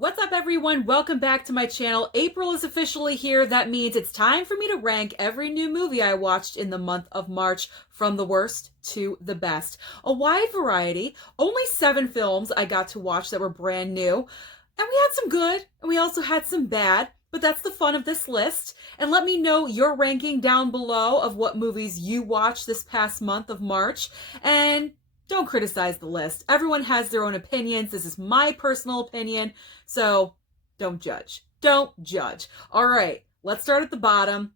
What's up everyone? Welcome back to my channel. April is officially here. That means it's time for me to rank every new movie I watched in the month of March from the worst to the best. A wide variety, only 7 films I got to watch that were brand new. And we had some good, and we also had some bad, but that's the fun of this list. And let me know your ranking down below of what movies you watched this past month of March. And don't criticize the list. Everyone has their own opinions. This is my personal opinion, so don't judge. Don't judge. All right, let's start at the bottom.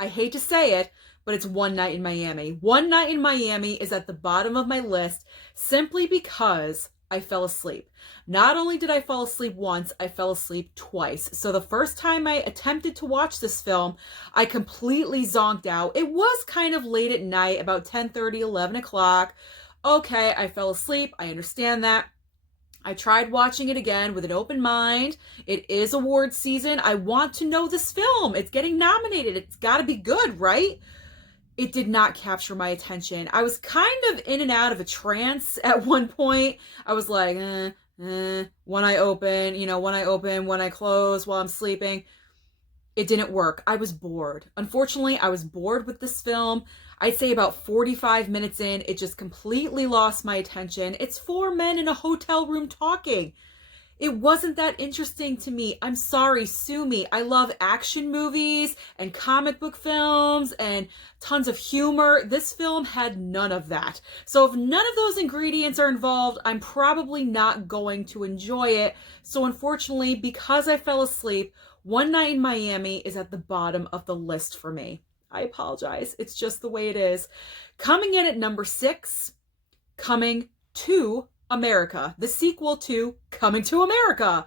I hate to say it, but it's One Night in Miami. One Night in Miami is at the bottom of my list simply because I fell asleep. Not only did I fall asleep once, I fell asleep twice. So the first time I attempted to watch this film, I completely zonked out. It was kind of late at night, about 10:30, 11 o'clock. Okay, I fell asleep. I understand that. I tried watching it again with an open mind. It is awards season. I want to know this film. It's getting nominated. It's got to be good, right? It did not capture my attention. I was kind of in and out of a trance at one point. I was like, one eye open, one eye open, one eye closed while I'm sleeping. It didn't work. I was bored. Unfortunately, I was bored with this film. I'd say about 45 minutes in, it just completely lost my attention. It's 4 men in a hotel room talking. It wasn't that interesting to me. I'm sorry, sue me. I love action movies and comic book films and tons of humor. This film had none of that. So if none of those ingredients are involved, I'm probably not going to enjoy it. So unfortunately, because I fell asleep, One Night in Miami is at the bottom of the list for me. I apologize. It's just the way it is. Coming in at number 6, Coming to America, the sequel to Coming to America.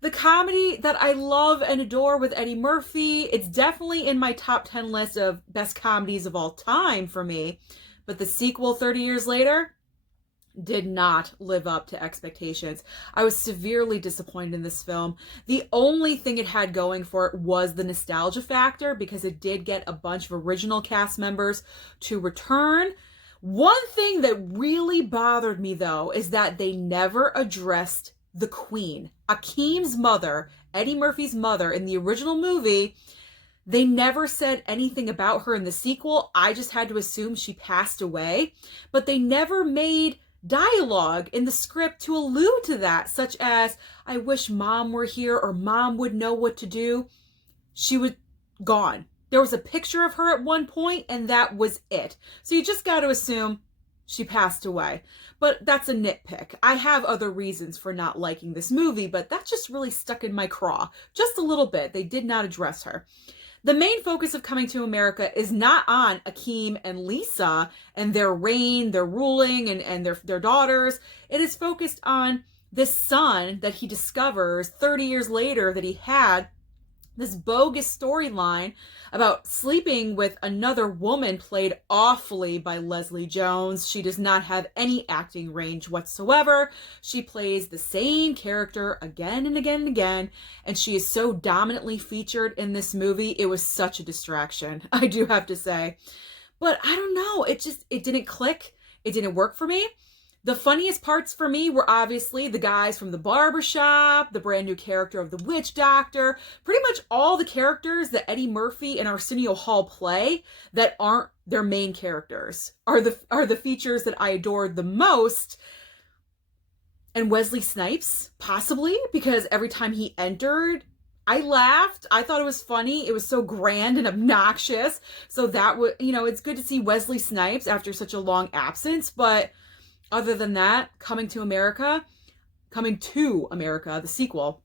The comedy that I love and adore with Eddie Murphy. It's definitely in my top 10 list of best comedies of all time for me. But the sequel 30 years later did not live up to expectations. I was severely disappointed in this film. The only thing it had going for it was the nostalgia factor, because it did get a bunch of original cast members to return. One thing that really bothered me, though, is that they never addressed the Queen. Akeem's mother, Eddie Murphy's mother in the original movie, they never said anything about her in the sequel. I just had to assume she passed away. But they never made dialogue in the script to allude to that, such as, I wish mom were here, or mom would know what to do. She was gone. There was a picture of her at one point, and that was it. So you just got to assume she passed away. But that's a nitpick. I have other reasons for not liking this movie, but that just really stuck in my craw. Just a little bit. They did not address her. The main focus of Coming to America is not on Akeem and Lisa and their reign, their ruling, and their daughters. It is focused on this son that he discovers 30 years later that he had this bogus storyline about sleeping with another woman played awfully by Leslie Jones. She does not have any acting range whatsoever. She plays the same character again and again and again, and she is so dominantly featured in this movie. It was such a distraction, I do have to say. But I don't know, it didn't click. It didn't work for me. The funniest parts for me were obviously the guys from the barbershop, the brand new character of the witch doctor, pretty much all the characters that Eddie Murphy and Arsenio Hall play that aren't their main characters are the features that I adored the most. And Wesley Snipes, possibly, because every time he entered, I laughed. I thought it was funny. It was so grand and obnoxious. So that would, it's good to see Wesley Snipes after such a long absence, but other than that, Coming to America, the sequel,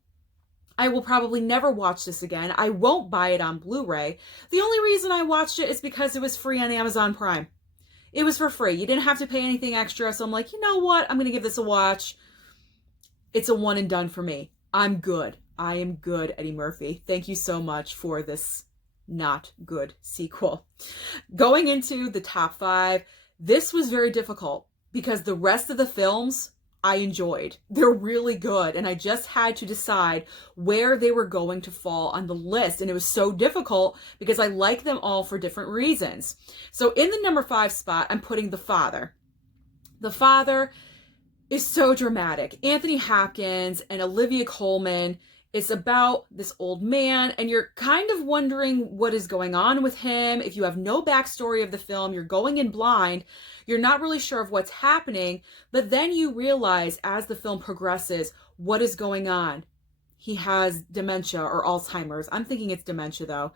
I will probably never watch this again. I won't buy it on Blu-ray. The only reason I watched it is because it was free on Amazon Prime. It was for free. You didn't have to pay anything extra, so I'm like, you know what? I'm going to give this a watch. It's a one and done for me. I'm good. I am good, Eddie Murphy. Thank you so much for this not good sequel. Going into the top 5, this was very difficult, because the rest of the films I enjoyed. They're really good, and I just had to decide where they were going to fall on the list, and it was so difficult because I like them all for different reasons. So in the number 5 spot, I'm putting The Father. The Father is so dramatic. Anthony Hopkins and Olivia Colman. It's about this old man, and you're kind of wondering what is going on with him. If you have no backstory of the film, you're going in blind, you're not really sure of what's happening, but then you realize as the film progresses what is going on. He has dementia or Alzheimer's. I'm thinking it's dementia though.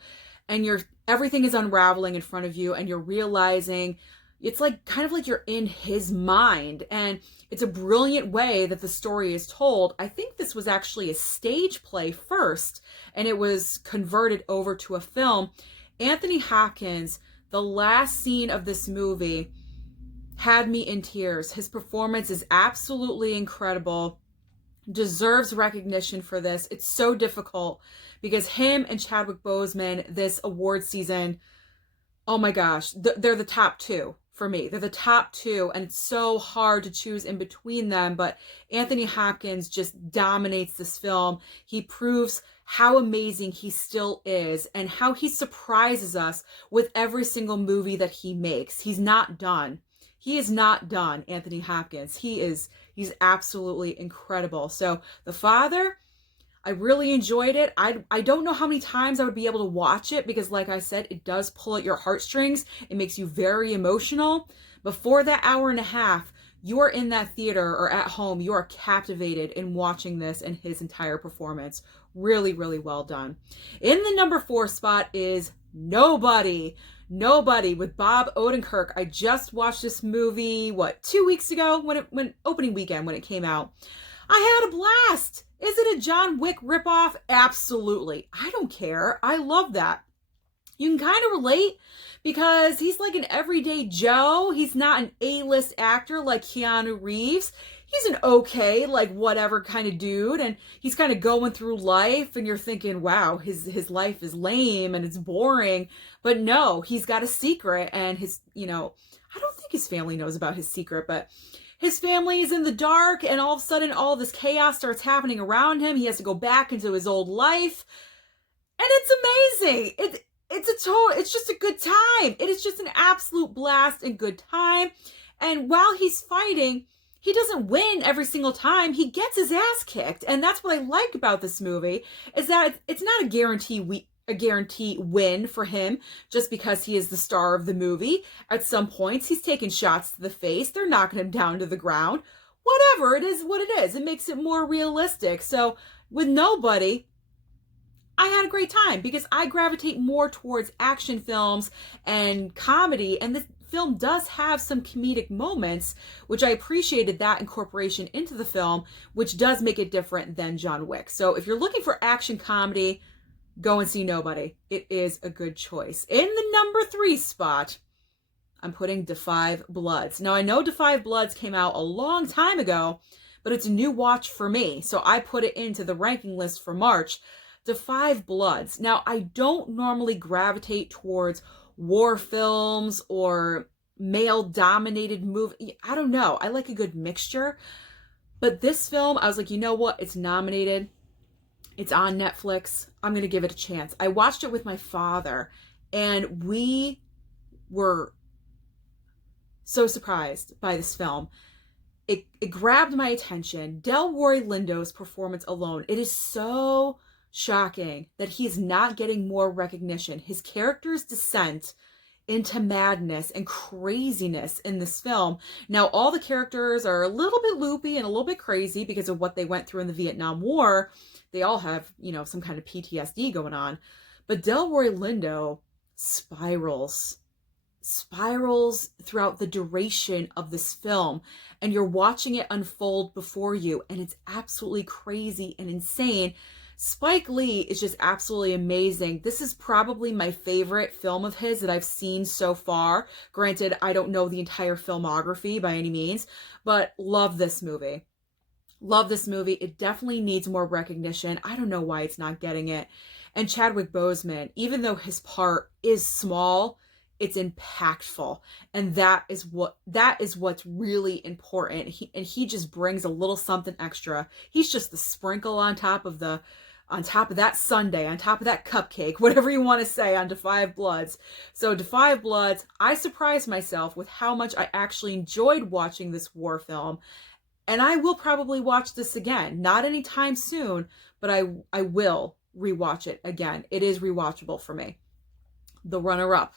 And everything is unraveling in front of you, and you're realizing it's like kind of like you're in his mind, and it's a brilliant way that the story is told. I think this was actually a stage play first, and it was converted over to a film. Anthony Hopkins, the last scene of this movie had me in tears. His performance is absolutely incredible. Deserves recognition for this. It's so difficult because him and Chadwick Boseman this award season, oh my gosh, they're the top two for me. They're the top two, and it's so hard to choose in between them, but Anthony Hopkins just dominates this film. He proves how amazing he still is and how he surprises us with every single movie that he makes. He's not done. He is not done, Anthony Hopkins. He's absolutely incredible. So The Father, I really enjoyed it. I don't know how many times I would be able to watch it because, like I said, it does pull at your heartstrings. It makes you very emotional. Before that hour and a half, you are in that theater or at home. You are captivated in watching this and his entire performance. Really, really well done. In the number 4 spot is Nobody. Nobody with Bob Odenkirk. I just watched this movie, 2 weeks ago when opening weekend when it came out. I had a blast. Is it a John Wick ripoff? Absolutely. I don't care. I love that. You can kind of relate because he's like an everyday Joe. He's not an A-list actor like Keanu Reeves. He's an okay, like whatever kind of dude, and he's kind of going through life, and you're thinking, wow, his life is lame and it's boring. But no, he's got a secret, and I don't think his family knows about his secret, but his family is in the dark, and all of a sudden all this chaos starts happening around him. He has to go back into his old life, and it's amazing. It's just a good time. It is just an absolute blast and good time. And while he's fighting, he doesn't win every single time. He gets his ass kicked. And that's what I like about this movie, is that it's not a guarantee win for him just because he is the star of the movie. At some points, he's taking shots to the face. They're knocking him down to the ground. Whatever, it is what it is. It makes it more realistic. So with Nobody, I had a great time because I gravitate more towards action films and comedy, and this film does have some comedic moments, which I appreciated that incorporation into the film, which does make it different than John Wick. So if you're looking for action comedy, go and see Nobody. It is a good choice. In the number 3 spot, I'm putting Da 5 Bloods. Now I know Da 5 Bloods came out a long time ago, but it's a new watch for me, so I put it into the ranking list for March. Da 5 Bloods. Now I don't normally gravitate towards war films or male-dominated movie. I don't know. I like a good mixture. But this film, I was like, you know what? It's nominated. It's on Netflix. I'm going to give it a chance. I watched it with my father, and we were so surprised by this film. It grabbed my attention. Delroy Lindo's performance alone. It is so shocking that he's not getting more recognition. His character's descent into madness and craziness in this film. Now, all the characters are a little bit loopy and a little bit crazy because of what they went through in the Vietnam War. They all have, some kind of PTSD going on. But Delroy Lindo spirals throughout the duration of this film, and you're watching it unfold before you, and it's absolutely crazy and insane. Spike Lee is just absolutely amazing. This is probably my favorite film of his that I've seen so far. Granted, I don't know the entire filmography by any means, but love this movie. Love this movie. It definitely needs more recognition. I don't know why it's not getting it. And Chadwick Boseman, even though his part is small, it's impactful. And that is what's really important. He just brings a little something extra. He's just the sprinkle on top of that sundae, on top of that cupcake, whatever you want to say, on Da 5 Bloods. So Da 5 Bloods, I surprised myself with how much I actually enjoyed watching this war film. And I will probably watch this again. Not anytime soon, but I will rewatch it again. It is rewatchable for me. The runner-up.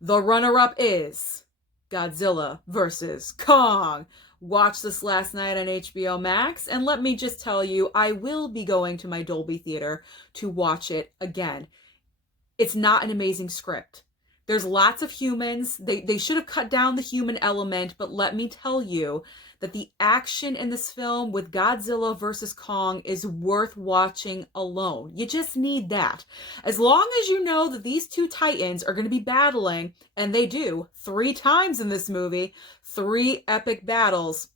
The runner-up is Godzilla versus Kong. Watched this last night on HBO Max, and let me just tell you, I will be going to my Dolby Theater to watch it again. It's not an amazing script. There's lots of humans. They should have cut down the human element, but let me tell you that the action in this film with Godzilla versus Kong is worth watching alone. You just need that. As long as you know that these two titans are going to be battling, and they do 3 times in this movie, 3 epic battles,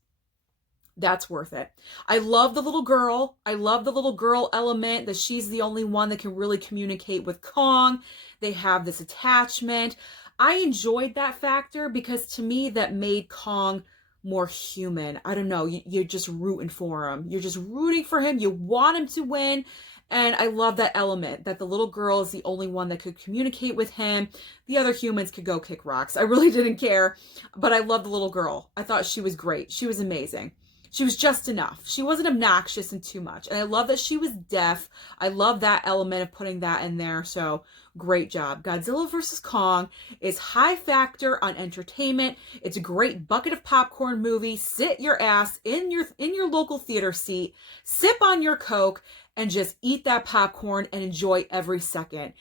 that's worth it. I love the little girl. I love the little girl element, that she's the only one that can really communicate with Kong. They have this attachment. I enjoyed that factor because to me that made Kong more human. I don't know. You're just rooting for him. You're just rooting for him. You want him to win. And I love that element, that the little girl is the only one that could communicate with him. The other humans could go kick rocks. I really didn't care. But I love the little girl. I thought she was great. She was amazing. She was just enough. She wasn't obnoxious and too much. And I love that she was deaf. I love that element of putting that in there. So great job. Godzilla vs. Kong is high factor on entertainment. It's a great bucket of popcorn movie. Sit your ass in your local theater seat, sip on your Coke, and just eat that popcorn and enjoy every second.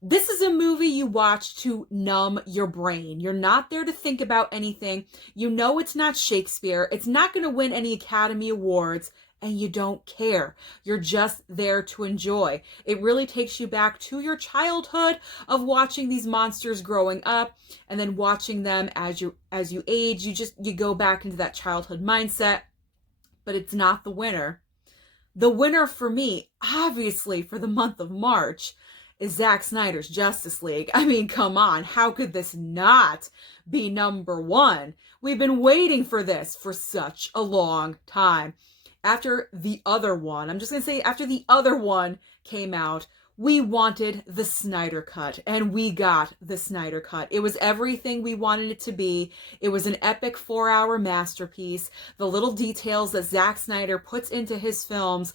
This is a movie you watch to numb your brain. You're not there to think about anything. You know it's not Shakespeare. It's not going to win any Academy Awards, and you don't care. You're just there to enjoy. It really takes you back to your childhood of watching these monsters growing up, and then watching them as you age. You go back into that childhood mindset, but it's not the winner. The winner for me, obviously for the month of March, is Zack Snyder's Justice League. I mean, come on. How could this not be number 1? We've been waiting for this for such a long time. After the other one, I'm just going to say after the other one came out, we wanted the Snyder Cut, and we got the Snyder Cut. It was everything we wanted it to be. It was an epic 4-hour masterpiece. The little details that Zack Snyder puts into his films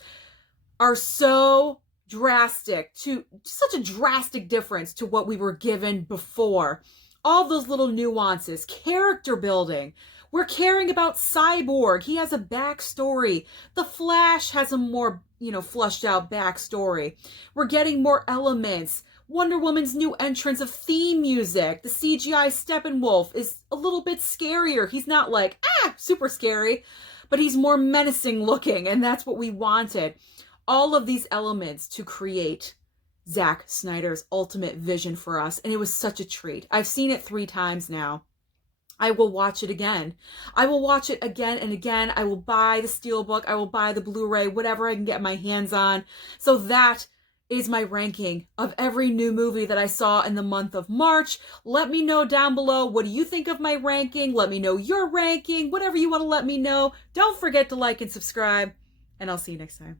are so drastic, to such a drastic difference to what we were given before. All those little nuances, character building. We're caring about Cyborg. He has a backstory. The Flash has a more, flushed out backstory. We're getting more elements. Wonder Woman's new entrance of theme music. The CGI Steppenwolf is a little bit scarier. He's not like, super scary, but he's more menacing looking, and that's what we wanted. All of these elements to create Zack Snyder's ultimate vision for us. And it was such a treat. I've seen it 3 times now. I will watch it again. I will watch it again and again. I will buy the Steelbook. I will buy the Blu-ray, whatever I can get my hands on. So that is my ranking of every new movie that I saw in the month of March. Let me know down below, what do you think of my ranking? Let me know your ranking, whatever you want to let me know. Don't forget to like and subscribe, and I'll see you next time.